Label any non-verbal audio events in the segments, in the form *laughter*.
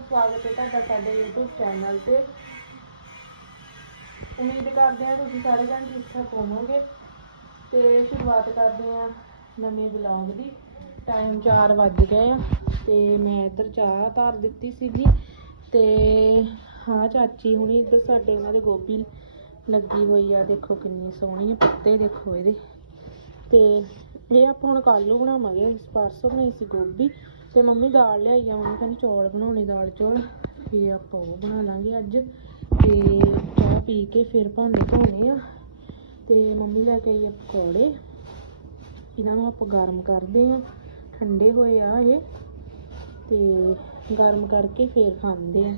ਸਵਾਗਤ ਹੈ ਤੁਹਾਡਾ ਸਾਡੇ YouTube ਚੈਨਲ ਤੇ। ਉਮੀਦ ਕਰਦੇ ਹਾਂ ਤੁਸੀਂ ਸਾਰੇ ਜਣ ਠੀਕ ਠਾਕ ਹੋਵੋਗੇ। ਤੇ ਸ਼ੁਰੂਆਤ ਕਰਦੇ ਹਾਂ ਨਵੇਂ ਵਲੌਗ ਦੀ। ਟਾਈਮ 4 ਵੱਜ ਗਏ ਆ ਤੇ ਮੈਂ ਇੱਧਰ ਚਾਹ ਧਾਰ ਦਿੱਤੀ ਸੀਗੀ। ਤੇ ਹਾਂ ਚਾਚੀ ਹੁਣੀ ਇੱਧਰ ਸਾਡੇ ਉਹਨਾਂ ਦੇ ਗੋਭੀ ਲੱਗੀ ਹੋਈ ਆ। ਦੇਖੋ ਕਿੰਨੀ ਸੋਹਣੀ ਆ, ਪੱਤੇ ਦੇਖੋ ਇਹਦੇ। ਤੇ ਇਹ ਆਪਾਂ ਹੁਣ ਕੱਲ੍ਹ ਨੂੰ ਬਣਾਵਾਂਗੇ। ਪਰਸੋਂ ਬਣਾਈ ਸੀ ਗੋਭੀ। ਤੇ ਮੰਮੀ ਦਾਲ ਲਿਆਈ ਆ ਉਹਨੂੰ ਕਹਿੰਦੀ ਚੌਲ ਬਣਾਉਣੇ, ਦਾਲ, ਚੌਲ। ਤੇ ਆਪਾਂ ਉਹ ਬਣਾ ਲਾਂਗੇ ਅੱਜ। ਤੇ ਚਾਹ ਪੀ ਕੇ ਫਿਰ ਭਾਂਡੇ ਧੋਣੇ ਆ। ਤੇ ਮੰਮੀ ਲੈ ਕੇ ਆਈ ਆ ਪਕੌੜੇ। ਇਹਨਾਂ ਨੂੰ ਆਪਾਂ ਗਰਮ ਕਰਦੇ ਆ। ਠੰਡੇ ਹੋਏ ਆ ਇਹ। ਤੇ ਗਰਮ ਕਰਕੇ ਫਿਰ ਖਾਂਦੇ ਆ।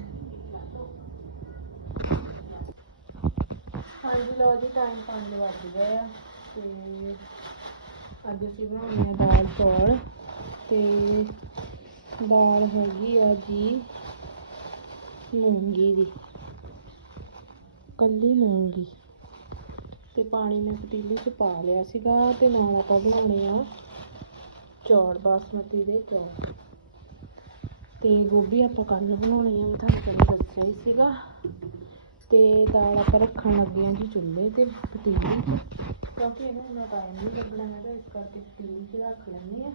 ਹਾਂਜੀ, ਲਓ ਜੀ ਟਾਈਮ 5 ਵੱਜ ਗਏ ਆ। ਤੇ ਅੱਜ ਅਸੀਂ ਬਣਾਉਣੀ ਆ ਦਾਲ, ਚੌਲ। ਤੇ ਦਾਲ ਹੈਗੀ ਆ ਜੀ ਮੂੰਗੀ ਦੀ, ਕੱਲੀ ਮੂੰਗੀ। ਤੇ ਪਾਣੀ ਮੈਂ ਪਤੀਲੀ 'ਚ ਪਾ ਲਿਆ ਸੀਗਾ ਤੇ ਨਾਲ ਆਪਾਂ ਬਣਾਉਣੇ ਆ ਚੌਲ, ਬਾਸਮਤੀ ਦੇ ਚੌਲ। ਤੇ ਗੋਭੀ ਆਪਾਂ ਕੱਲ ਬਣਾਉਣੀ ਆ, ਮੈਂ ਤੁਹਾਨੂੰ ਦੱਸਿਆ ਹੀ ਸੀਗਾ। ਤੇ ਦਾਲ ਆਪਾਂ ਰੱਖਣ ਲੱਗੇ ਆ ਜੀ ਚੁੱਲ੍ਹੇ ਤੇ ਪਤੀਲੀ 'ਚ। ਕਿਉਂਕਿ ਇਹਨੂੰ ਇੰਨਾ ਟਾਈਮ ਨਹੀਂ ਲੱਗਣਾ ਹੈਗਾ, ਇਸ ਕਰਕੇ ਪਤੀਲੇ 'ਚ ਰੱਖ ਲੈਂਦੇ ਆ।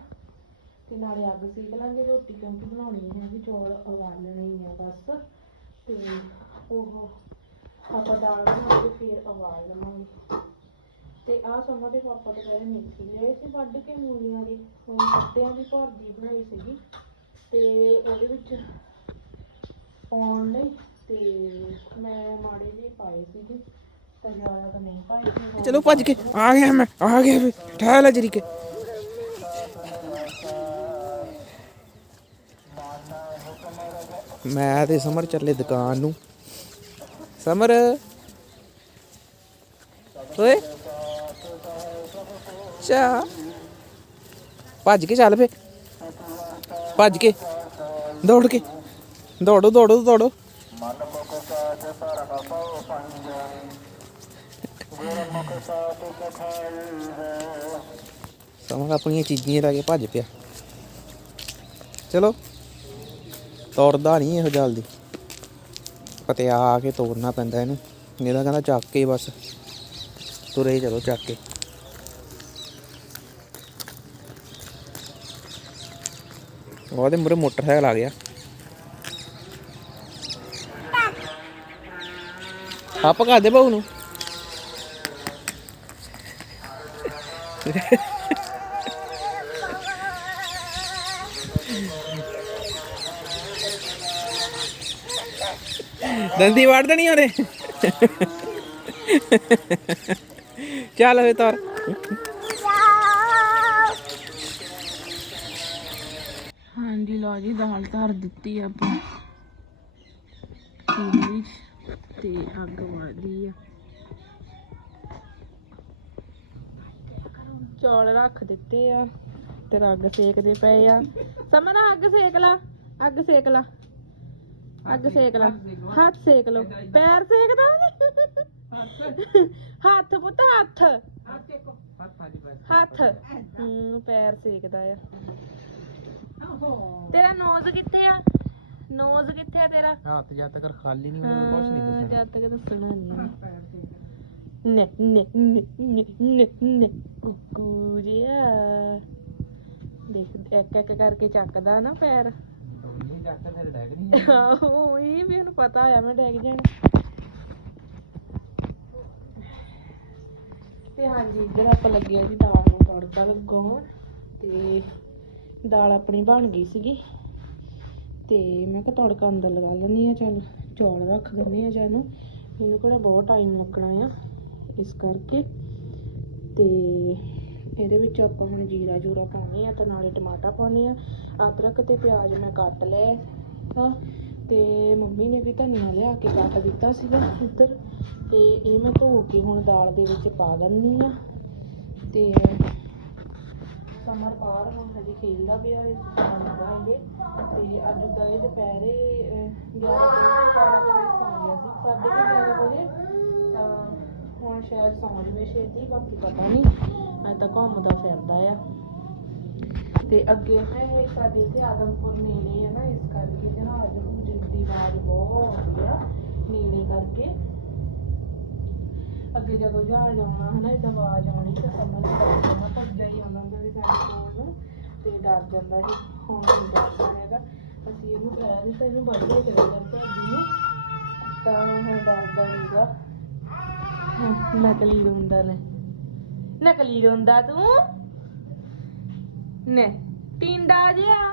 ਤੇ ਨਾਲੇ ਅੱਗ ਸੇਕ ਲਾਂਗੇ, ਰੋਟੀ ਕਿਉਂਕਿ ਬਣਾਉਣੀ ਹੈ ਵੀ ਚੌਲ ਉਬਾਲਣੇ ਹੀ ਆ ਬਸ। ਤੇ ਉਹ ਆਪਾਂ ਦਾਲ ਬਣਾ ਕੇ ਫਿਰ ਉਬਾਲ ਲਵਾਂਗੇ। ਤੇ ਆਹ ਸਮਾਂ ਦੇ ਪਾਪਾ ਤੋਂ ਪਹਿਲੇ ਮੇਥੀ ਲਏ ਸੀ, ਵੱਢ ਕੇ ਮੂਲੀਆਂ ਦੀ, ਉਹ ਪੱਤਿਆਂ ਦੀ ਭਰਦੀ ਬਣਾਈ ਸੀਗੀ। ਤੇ ਉਹਦੇ ਵਿੱਚ ਪਾਉਣ ਲਈ ਤੇ ਮੈਂ ਮਾੜੇ ਜਿਹੇ ਪਾਏ ਸੀਗੇ, ਤਾਂ ਜ਼ਿਆਦਾ ਤਾਂ ਨਹੀਂ ਪਾਏ। ਸੀ ਚਲੋ ਭੱਜ ਕੇ, ਆ ਗਿਆ ਮੈਂ, ਆ ਗਿਆ ਵੀ, ਠਹਿਰ ਲੈ ਜਰੀ ਕੇ ਮੈਂ ਤੇ ਸਮਰ ਚੱਲੇ ਦੁਕਾਨ ਨੂੰ। ਸਮਰ। ਓਏ। ਚਾ ਭੱਜ ਕੇ ਚੱਲ ਫੇ ਭੱਜ ਕੇ। ਦੌੜ ਕੇ। ਦੌੜੋ ਦੌੜੋ ਦੌੜੋ। ਸਮਰ ਆਪਣੀਆਂ ਚੀਜ਼ੀਆਂ ਲੈ ਕੇ ਭੱਜ ਪਿਆ। ਚਲੋ। ਤੋੜਦਾ ਨਹੀਂ ਇਹੋ ਜਲਦੀ। ਪਤਿਆ ਆ ਕੇ ਤੋੜਨਾ ਪੈਂਦਾ ਇਹਨੂੰ। ਨਹੀਂ ਤਾਂ ਕਹਿੰਦਾ ਚੱਕ ਕੇ ਬਸ। ਤੁਰੇ ਚਲੋ ਚੱਕ ਕੇ। ਉਹਦੇ ਮੂਰੇ ਮੋਟਰਸਾਈਕਲ ਆ ਗਿਆ। ਆਪ ਕਾ ਦੇ ਬਾਉ ਨੂੰ? ਦੰਦੀ ਵੜ ਦੇਣੀ ਉਹਨੇ? ਚੱਲ ਫੇ ਤਰ। ਹਾਂਜੀ, ਲਓ ਜੀ, ਦਾਲ ਧਰ ਦਿੱਤੀ ਆਪਾਂ। ਚੁੱਲ੍ਹੇ ਤੇ ਅੱਗ ਵੜਦੀ ਆ। ਚੌਲ ਰੱਖ ਦਿੱਤੇ ਆ ਤੇ ਅੱਗ ਸੇਕਦੇ ਪਏ ਆ। ਸਮਨਾ ਅੱਗ ਸੇਕ ਲਾ, ਅੱਗ ਸੇਕ ਲਾ। ਅੱਗ ਸੇਕ ਲਾ। ਹੱਥ ਸੇਕ ਲੋ ਪੈਰ ਸੇਕਦਾ ਹੱਥ ਪੁੱਤ ਹੱਥ। ਹੱਥ। ਹੂੰ ਪੈਰ ਸੇਕਦਾ ਆ। ਤੇਰਾ ਨੋਜ਼ ਕਿੱਥੇ ਆ? ਨੋਜ਼ ਕਿੱਥੇ ਆ ਤੇਰਾ? ਹੱਥ ਜਦ ਤੱਕ ਖਾਲੀ ਨਹੀਂ ਹਾਂ, ਕੁਝ ਨਹੀਂ ਦੱਸਣਾ। ਜਦ ਤੱਕ ਦੱਸਣਾ ਨਹੀਂ ਨੇ ਨੇ ਨੇ ਨੇ ਨੇ ਨੇ। ਕੁੱਕੂ ਜਿਹਾ। ਦੇਖ ਇੱਕ ਇੱਕ ਕਰਕੇ ਚੱਕਦਾ ਨਾ ਪੈਰ। ਨਹੀਂ ਜੱਟ ਫਿਰ ਡੈਗ ਨਹੀਂ *laughs* ਆਹੋ ਇਹ ਵੀ ਉਹਨੂੰ ਪਤਾ ਆ ਮੈਂ ਡੈਗ ਜਾਣਾ। ਤੇ ਹਾਂਜੀ ਇੱਧਰ ਆਪਾਂ ਲੱਗੇ ਆ ਜੀ ਦਾਲ ਨੂੰ ਤੜਕਾ ਲਗਾਉਣ। ਤੇ ਦਾਲ ਆਪਣੀ ਬਣ ਗਈ ਸੀਗੀ। ਤੇ ਮੈਂ ਕਿਹਾ ਤੜਕਾ ਅੰਦਰ ਲਗਾ ਲੈਂਦੀ ਆ ਚੱਲ ਚੌਲ ਰੱਖ ਦਿੰਦੇ ਆ ਜਾਂ ਨੂੰ ਇਹਨੂੰ ਕਿਹੜਾ ਬਹੁਤ ਟਾਈਮ ਲੱਗਣਾ ਆ ਇਸ ਕਰਕੇ। ਤੇ ਇਹਦੇ ਵਿੱਚ ਆਪਾਂ ਹੁਣ ਜੀਰਾ ਜੂਰਾ ਪਾਉਣੇ ਆ ਤੇ ਨਾਲੇ ਟਮਾਟਰ ਪਾਉਣੇ ਆ। ਅਦਰਕ ਤੇ ਪਿਆਜ਼ ਮੈਂ ਕੱਟ ਲਏ ਹਾਂ ਤੇ ਮੰਮੀ ਨੇ ਵੀ ਧਨੀਆ ਲਿਆ ਕੇ ਕੱਟ ਦਿੱਤਾ ਸੀਗਾ ਇੱਧਰ ਤੇ ਇਹ ਮੈਂ ਧੋ ਕੇ ਹੁਣ ਦਾਲ ਦੇ ਵਿੱਚ ਪਾ ਦਿੰਨੀ ਆ ਤੇ ਸਮਰ ਬਾਹਰ ਹੁਣ ਹਜੇ ਖੇਲਦਾ ਪਿਆ ਇਹ ਸੌਣ ਲੱਗਾ ਇਹਦੇ ਤੇ ਅੱਜ ਦਾ ਇਹ ਦੁਪਹਿਰੇ 11 ਵਜੇ ਸੌਂ ਗਿਆ ਸੀ, ਸਾਢੇ 11 ਵਜੇ। ਤਾਂ ਹੁਣ ਸ਼ਾਇਦ ਸੌਂ ਜਵੇ ਛੇਤੀ, ਬਾਕੀ ਪਤਾ ਨਹੀਂ। ਅੱਜ ਤਾਂ ਘੁੰਮਦਾ ਫਿਰਦਾ ਆ। ਤੇ ਅੱਗੇ ਨਾ ਇਹ ਸਾਡੇ ਇੱਥੇ ਆਦਮਪੁਰ ਨੇੜੇ ਆ ਨਾ, ਇਸ ਕਰਕੇ ਜਹਾਜ਼ ਹੂਜਣ ਦੀ ਆਵਾਜ਼ ਬਹੁਤ ਆਉਂਦੀ ਆ, ਨੇੜੇ ਕਰਕੇ। ਅੱਗੇ ਜਦੋਂ ਜਹਾਜ਼ ਆਉਣਾ ਹਨਾ ਇਦਾਂ ਆਵਾਜ਼ ਆਉਣੀ ਤਾਂ ਸਮਝ ਲੱਗ ਭੱਜਾ ਹੀ ਆਉਂਦਾ ਹੁੰਦਾ ਸੀ ਸਾਡੇ ਕੋਲ ਨੂੰ ਤੇ ਡਰ ਜਾਂਦਾ ਸੀ, ਹੁਣ ਨਹੀਂ ਡਰਦਾ ਹੈਗਾ। ਅਸੀਂ ਇਹਨੂੰ ਕਹਿ ਦਿੱਤਾ, ਇਹਨੂੰ ਵੱਢਦੇ ਚਲੇ ਜਾਂਦੇ ਅੱਗੇ ਨੂੰ ਤਾਂ ਹੁਣ ਡਰਦਾ ਨਹੀਂਗਾ ਨਕਲੀ ਰੋਂਦਾ ਨੇ ਨਕਲੀ ਰੋਂਦਾ ਤੂੰ? ਨੇ। ਟਿੰਡਾ ਜਿਹਾ।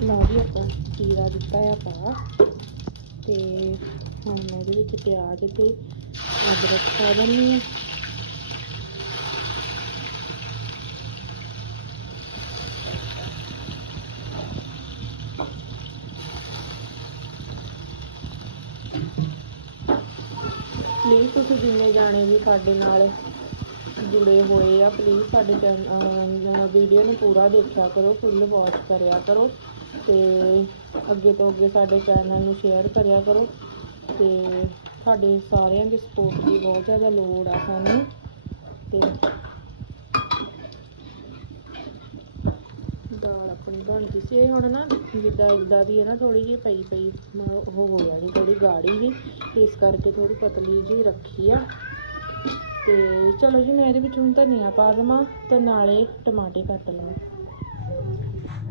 ਲਓ ਜੀ, ਆਪਾਂ ਜੀਰਾ ਦਿੱਤਾ ਆ ਪਾ ਤੇ ਹੁਣ ਮੈਂ ਇਹਦੇ ਵਿੱਚ ਪਿਆਜ਼ ਤੇ ਅਦਰਕ ਪਾ ਦਿੰਦੀ ਹਾਂ। ਪਲੀਜ਼ ਤੁਸੀਂ ਜਿੰਨੇ ਜਾਣੇ ਵੀ ਸਾਡੇ ਨਾਲ ਜੁੜੇ ਹੋਏ ਆ ਪਲੀਜ਼ ਸਾਡੇ ਚੈਨਲ ਵੀਡੀਓ ਨੂੰ ਪੂਰਾ ਦੇਖਿਆ ਕਰੋ ਫੁੱਲ ਵਾਚ ਕਰਿਆ ਕਰੋ ਤੇ ਅੱਗੇ ਤੋਂ ਅੱਗੇ ਸਾਡੇ ਚੈਨਲ ਨੂੰ ਸ਼ੇਅਰ ਕਰਿਆ ਕਰੋ ਤੇ ਸਾਡੇ ਸਾਰਿਆਂ ਦੀ ਸਪੋਰਟ ਦੀ ਬਹੁਤ ਜ਼ਿਆਦਾ ਲੋੜ ਆ ਸਾਨੂੰ ਤੇ ਦਾਲ ਆਪਣੀ ਬਣ ਸੀ। ਇਹ ਹੁਣ ਨਾ ਜਿੱਦਾਂ ਇਦਾਂ ਦੀ ਹੈ ਨਾ ਥੋੜੀ ਜਿਹੀ ਪਈ ਪਈ ਉਹ ਹੋ ਜਾਣੀ ਥੋੜੀ ਗਾੜੀ ਜੀ ਇਸ ਕਰਕੇ ਥੋੜੀ ਪਤਲੀ ਜਿਹੀ ਰੱਖੀ ਆ। ਤੇ ਚਲੋ ਜੀ ਮੈਂ ਇਹਦੇ ਵਿੱਚ ਹੁਣ ਧਨੀਆ ਪਾ ਦੇਵਾਂ ਤੇ ਨਾਲੇ ਟਮਾਟੇ ਕੱਟ ਲਵਾਂ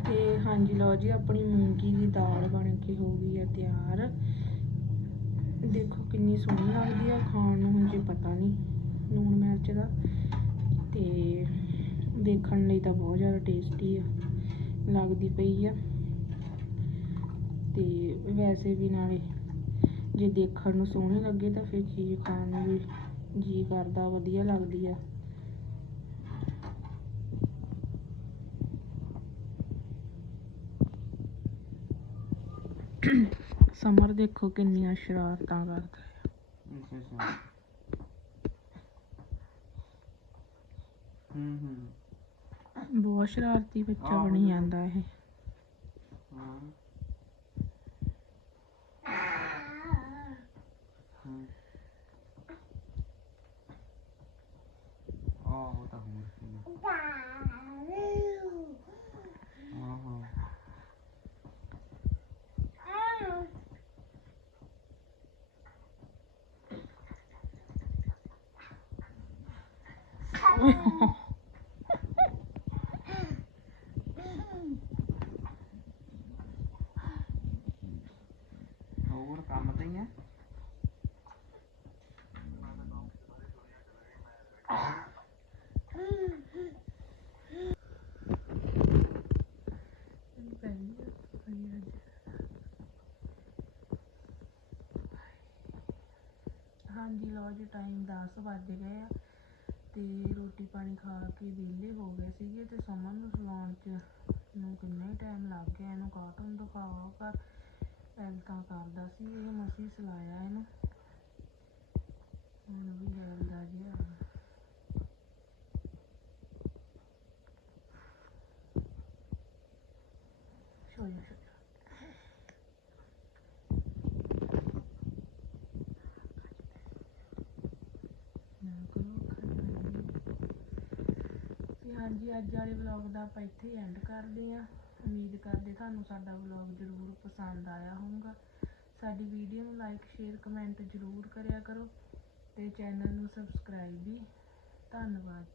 ਤੇ ਹਾਂਜੀ ਲਓ ਜੀ, ਆਪਣੀ ਮੂੰਗੀ ਦੀ ਦਾਲ ਬਣ ਕੇ ਹੋ ਗਈ ਆ ਤਿਆਰ। ਦੇਖੋ ਕਿੰਨੀ ਸੋਹਣੀ ਲੱਗਦੀ ਆ, ਖਾਣ ਨੂੰ ਹੁਣ ਜੇ ਪਤਾ ਨਹੀਂ ਲੂਣ ਮਿਰਚ ਦਾ। ਤੇ ਦੇਖਣ ਲਈ ਤਾਂ ਬਹੁਤ ਜ਼ਿਆਦਾ ਟੇਸਟੀ ਆ। ਲੱਗਦੀ ਪਈ ਆ। ਤੇ ਵੈਸੇ ਵੀ ਨਾਲੇ ਜੇ ਦੇਖਣ ਨੂੰ ਸੋਹਣੀ ਲੱਗੇ ਤਾਂ ਫਿਰ ਚੀਜ਼ ਖਾਣ ਨੂੰ ਵੀ ਜੀ ਕਰਦਾ, ਵਧੀਆ ਲੱਗਦੀ ਆ। ਸਮਰ ਦੇਖੋ ਕਿੰਨੀਆਂ ਸ਼ਰਾਰਤਾਂ ਕਰਦਾ ਹੈ ਹੂੰ ਹੂੰ। ਬਹੁਤ ਸ਼ਰਾਰਤੀ ਬੱਚਾ ਬਣੀ। ਜਾਂਦਾ ਇਹ। ਹਾਂ ਹੂੰ ਆਹ ਉਹ ਤਾਂ ਹੋਰ ਸੀ ਹਾਂ ਹਾਂ ਹੋਰ ਕੰਮ ਤੇ ਹੀ ਆ ਹਾਂਜੀ ਲਓ ਜੀ ਟਾਈਮ 10 ਵੱਜ ਗਏ ਆ ਤੇ ਰੋਟੀ ਪਾਣੀ ਖਾ ਕੇ ਵਿਹਲੇ ਹੋ ਗਏ ਸੀਗੇ ਤੇ ਸਮਨ ਨੂੰ ਸਲਾਉਣ ਚ ਨੂੰ ਕਿੰਨਾ ਹੀ ਟਾਈਮ ਲੱਗ ਗਿਆ, ਇਹਨੂੰ ਕਾਟਨ ਦਿਖਾਓ ਪਰ ਐਲਤਾ ਕਰਦਾ ਸੀ, ਇਹ ਮਸੀਂ ਸਲਾਇਆ ਇਹਨੂੰ। ਹੁਣ ਵੀ ਹੈਲਦਾ ਜਿਹਾ। ਸ਼ੋ ਜਾ ਹਾਂਜੀ, ਅੱਜ ਵਾਲੇ ਵਲੌਗ ਦਾ ਆਪਾਂ ਇੱਥੇ ਐਂਡ ਕਰਦੇ ਹਾਂ। ਉਮੀਦ ਕਰਦੇ ਤੁਹਾਨੂੰ ਸਾਡਾ ਵਲੌਗ ਜ਼ਰੂਰ ਪਸੰਦ ਆਇਆ ਹੋਊਗਾ। ਸਾਡੀ ਵੀਡੀਓ ਨੂੰ ਲਾਈਕ ਸ਼ੇਅਰ ਕਮੈਂਟ ਜ਼ਰੂਰ ਕਰਿਆ ਕਰੋ ਤੇ ਚੈਨਲ ਨੂੰ ਸਬਸਕ੍ਰਾਈਬ ਵੀ। ਧੰਨਵਾਦ।